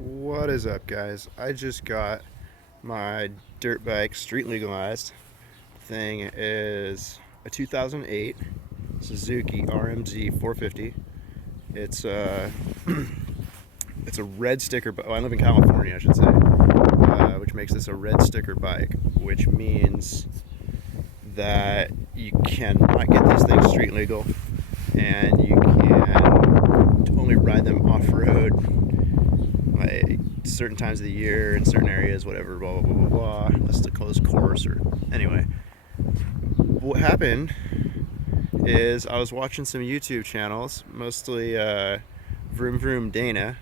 What is up, guys? I just got my dirt bike street legalized. Thing is a 2008 Suzuki RMZ 450. It's a it's a red sticker. I live in California, I should say, which makes this a red sticker bike, which means that you cannot get these things street legal, and you can only ride them off road like certain times of the year in certain areas, whatever, blah blah blah blah blah. Unless it's a closed course or anyway. What happened is I was watching some YouTube channels, mostly Vroom Vroom Dana,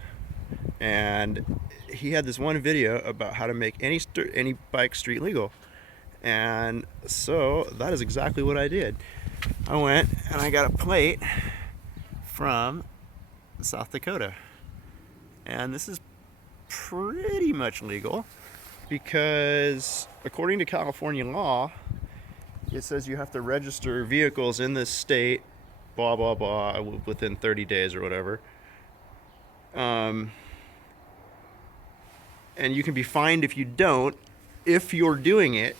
and he had this one video about how to make any bike street legal. And so that is exactly what I did. I went and I got a plate from South Dakota. And this is pretty much legal because according to California law, it says you have to register vehicles in this state, blah, blah, blah, within 30 days or whatever. And you can be fined if you don't, if you're doing it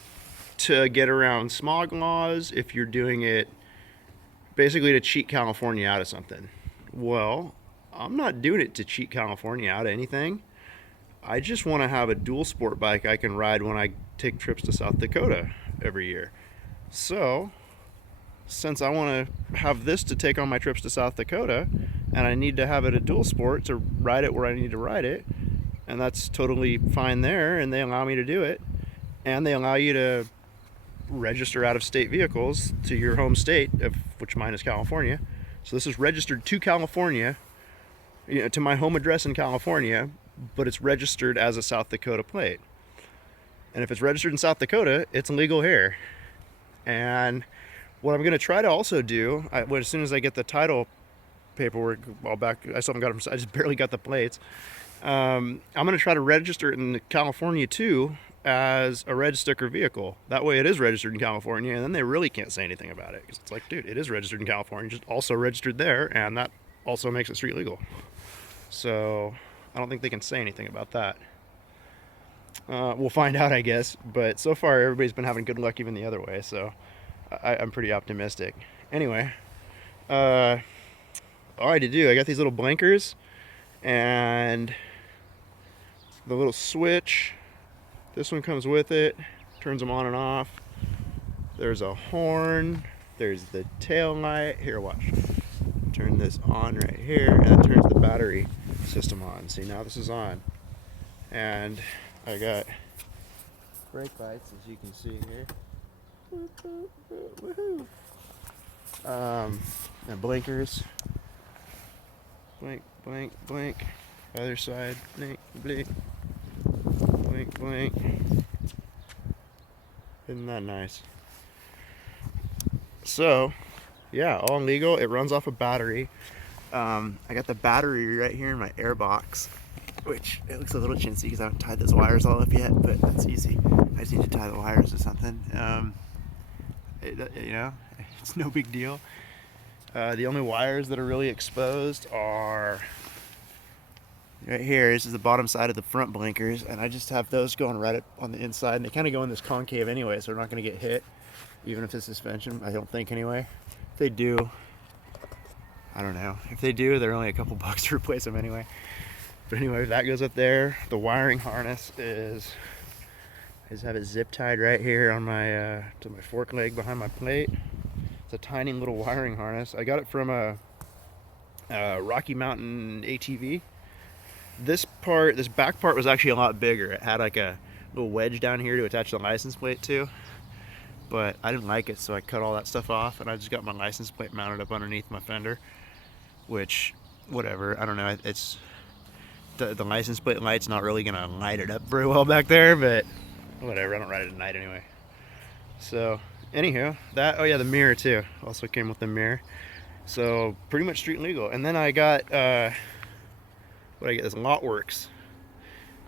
to get around smog laws, if you're doing it basically to cheat California out of something. Well, I'm not doing it to cheat California out of anything. I just want to have a dual sport bike I can ride when I take trips to South Dakota every year. So, since I want to have this to take on my trips to South Dakota, and I need to have it a dual sport to ride it where I need to ride it, and that's totally fine there, and they allow me to do it, and they allow you to register out-of-state vehicles to your home state, which mine is California. So this is registered to California, to my home address in California, but it's registered as a South Dakota plate. And if it's registered in South Dakota, it's legal here. And what I'm going to try to also do, as soon as I get the title paperwork all back, I still haven't got them, I just barely got the plates. I'm going to try to register it in California too as a red sticker vehicle. That way it is registered in California, and then they really can't say anything about it. Because it's like, dude, it is registered in California, just also registered there, and that also makes it street legal. So I don't think they can say anything about that. We'll find out, I guess. But so far, everybody's been having good luck even the other way, so I'm pretty optimistic. Anyway, all I had to do, I got these little blinkers and the little switch. This one comes with it, turns them on and off. There's a horn, there's the tail light. Here, watch. Turn this on right here, and that turns the battery system on. See, now this is on. And I got brake lights, as you can see here. Woohoo! And blinkers. Blink, blink, blink. Other side, blink, blink. Blink, blink. Isn't that nice? So, yeah, all legal. It runs off a battery. I got the battery right here in my air box, which it looks a little chintzy because I haven't tied those wires all up yet, but that's easy. I just need to tie the wires to something. It's no big deal. The only wires that are really exposed are right here. This is the bottom side of the front blinkers, and I just have those going right on the inside, and they kind of go in this concave anyway, so they're not going to get hit, even if it's suspension. I don't think anyway. If they do, I don't know. If they do, they're only a couple bucks to replace them anyway. But anyway, that goes up there. The wiring harness is, I just have it zip tied right here on my to my fork leg behind my plate. It's a tiny little wiring harness. I got it from a Rocky Mountain ATV. This back part was actually a lot bigger. It had like a little wedge down here to attach the license plate to, but I didn't like it, so I cut all that stuff off, and I just got my license plate mounted up underneath my fender, which, whatever, I don't know, it's, the license plate light's not really gonna light it up very well back there, but whatever, I don't ride it at night anyway. So, anywho, oh yeah, the mirror too, also came with the mirror. So, pretty much street legal. And then I got, what I get is LotWorks.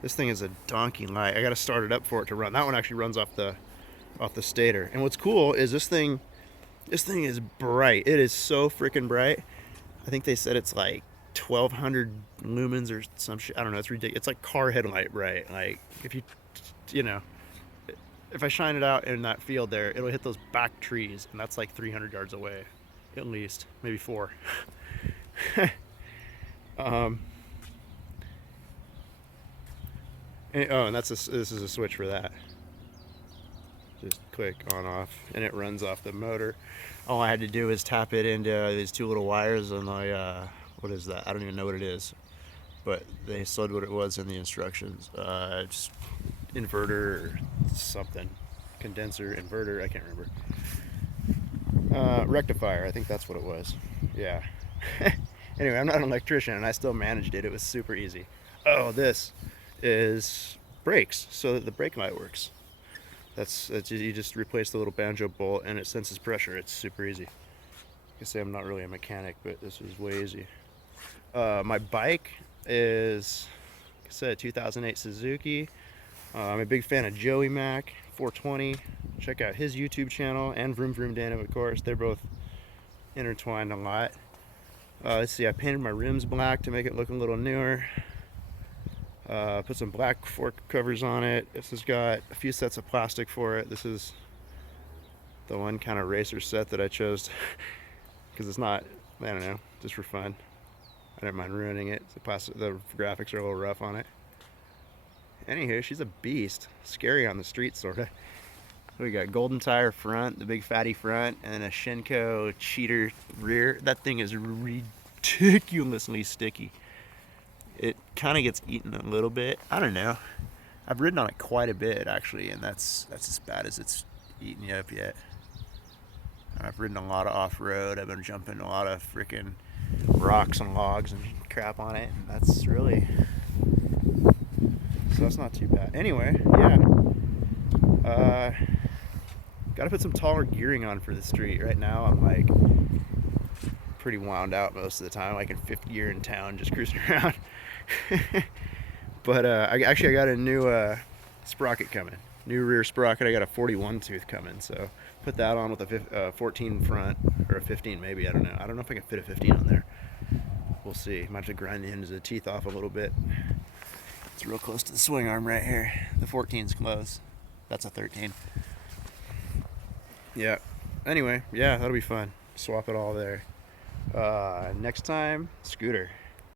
This thing is a donkey light. I gotta start it up for it to run. That one actually runs off the stator. And what's cool is this thing is bright. It is so freaking bright. I think they said it's like 1200 lumens or some shit. I don't know. It's ridiculous. It's like car headlight bright. Like if you know, if I shine it out in that field there, it'll hit those back trees, and that's like 300 yards away, at least, maybe 4. um, and this is a switch for that. Just click on off, and it runs off the motor. All I had to do is tap it into these 2 little wires, and what is that? I don't even know what it is, but they said what it was in the instructions. Just inverter or something, condenser, inverter, I can't remember. Rectifier, I think that's what it was. Yeah. Anyway, I'm not an electrician, and I still managed it. It was super easy. Oh, this is brakes, so that the brake light works. That's you just replace the little banjo bolt, and it senses pressure. It's super easy. I can say I'm not really a mechanic, but this is way easy. My bike is, like I said, 2008 Suzuki. I'm a big fan of Joey Mac 420. Check out his YouTube channel, and Vroom Vroom Dano, of course. They're both intertwined a lot. Let's see, I painted my rims black to make it look a little newer. Put some black fork covers on it. This has got a few sets of plastic for it. This is the one kind of racer set that I chose because it's not, I don't know, just for fun. I don't mind ruining it. The graphics are a little rough on it. Anywho, she's a beast. Scary on the street, sorta. We got golden tire front, the big fatty front, and a Shinko cheater rear. That thing is ridiculously sticky. It kind of gets eaten a little bit. I don't know. I've ridden on it quite a bit, actually, and that's as bad as it's eaten you up yet. And I've ridden a lot of off-road. I've been jumping a lot of freaking rocks and logs and crap on it, and that's really... So that's not too bad. Anyway, yeah. Gotta put some taller gearing on for the street. Right now, I'm like pretty wound out most of the time, like in 5th gear in town, just cruising around. But I got a new sprocket coming. New rear sprocket. I got a 41 tooth coming, so put that on with a 14 front, or a 15 maybe. I don't know. I don't know if I can fit a 15 on there. We'll see. Might have to grind the ends of the teeth off a little bit. It's real close to the swing arm right here. The 14's close. That's a 13. Yeah. Anyway, yeah, that'll be fun. Swap it all there. Next time, scooter.